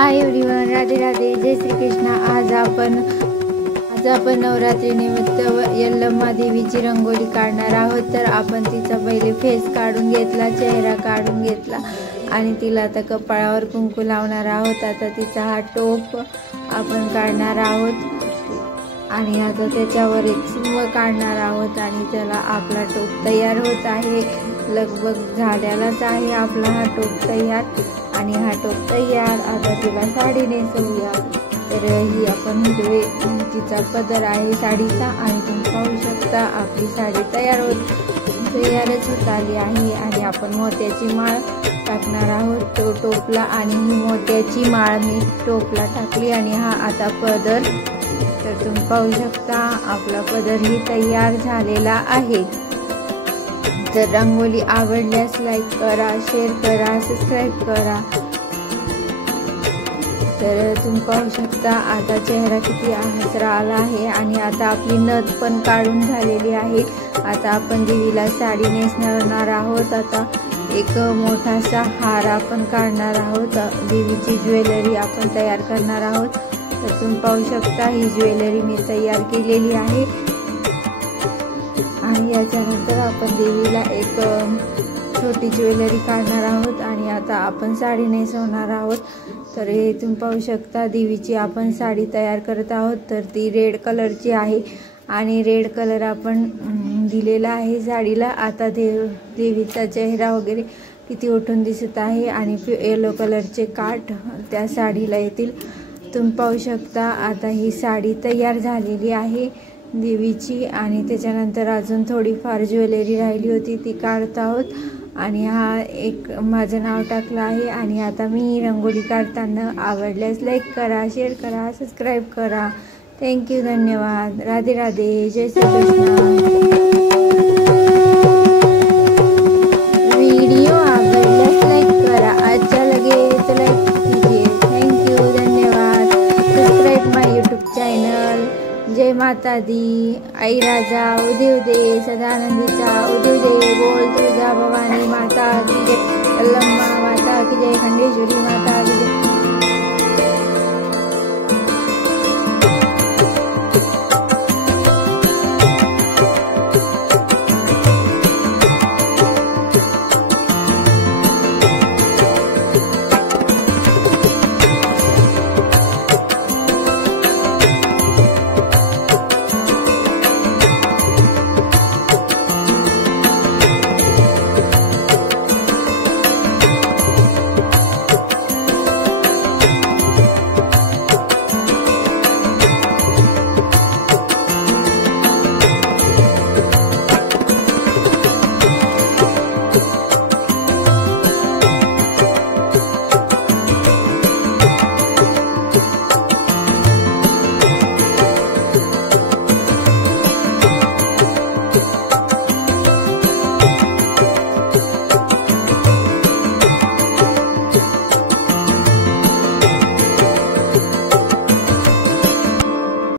Hi everyone, Radhe Radhe, जय श्री कृष्ण। आज आपण नवरात्री निमित्त यल्लम्मा देवीची रंगोली काढणार आहोत। तर आपण तिचा पहिले फेस काढून घेतला, चेहरा काढून घेतला आणि तिला आता कपाळावर कुंकू लावणार आहोत। आता तिचा हा टोप आपण काढणार आहोत आणि आता त्याच्यावर एक सिंह काढणार आहोत आणि त्याला आपला टोप तयार होत आहे। लगभग झाल्यालाच आहे आपला हा टोप तयार आणि हा टोप तयार। आता तिला साडी नेसवूया। तर ही आपण हिरवे तिचा पदर आहे साडीचा आणि तुम्ही पाहू शकता आपली साडी तयारच होत आली आहे। आणि आपण मोत्याची माळ टाकणार आहोत तो टोपला आणि ही मोत्याची माळ मी टोपला टाकली आणि हा आता पदर। तर तुम्ही पाहू शकता आपला पदर ही तयार झालेला आहे। जर रंगोली आवडल्यास लाईक करा, शेअर करा, सबस्क्राईब करा। तर तुम्ही पाहू शकता आता चेहरा किती हसरा आला आहे आणि आता आपली नथ पण काढून झालेली आहे। आता आपण देवीला साडी नेसणार आहोत। आता एक मोठासा हार आपण काढणार आहोत, देवीची ज्वेलरी आपण तयार करणार आहोत। तर तुम्ही पाहू शकता ही ज्वेलरी मी तयार केलेली आहे आणि याच्यानंतर आपण देवीला एक छोटी ज्वेलरी काढणार आहोत आणि आता आपण साडी नेसवणार आहोत। तर हे तुम्ही पाहू शकता देवीची आपण साडी तयार करत आहोत। तर ती रेड कलरची आहे आणि रेड कलर आपण दिलेला आहे साडीला। आता देवीचा चेहरा वगैरे किती उठून दिसत आहे आणि येलो कलरचे काठ त्या साडीला येतील। तुम्ही पाहू शकता आता ही साडी तयार झालेली आहे देवीची आणि त्याच्यानंतर अजून थोडीफार ज्वेलरी राहिली होती ती काढत आहोत आणि हा एक माझं नाव टाकलं आहे। आणि आता मी रंगोली काढताना आवडल्यास लाईक करा, शेअर करा, सबस्क्राईब करा। थँक्यू, धन्यवाद, राधे राधे, जय श्री कृष्ण। व्हिडिओ आवडल्यास लाईक करा, अच्छा लगे तो लाईक कीजिए। थँक्यू, धन्यवाद, सबस्क्राईब माय यूट्यूब चॅनल। जय माता दी, आई राजा उदय दे, सदानंदीचा उदय दे, बोल तुळजा भवानी माता की जय, यल्लम्मा माता की जय, खंडेश्वरी माता की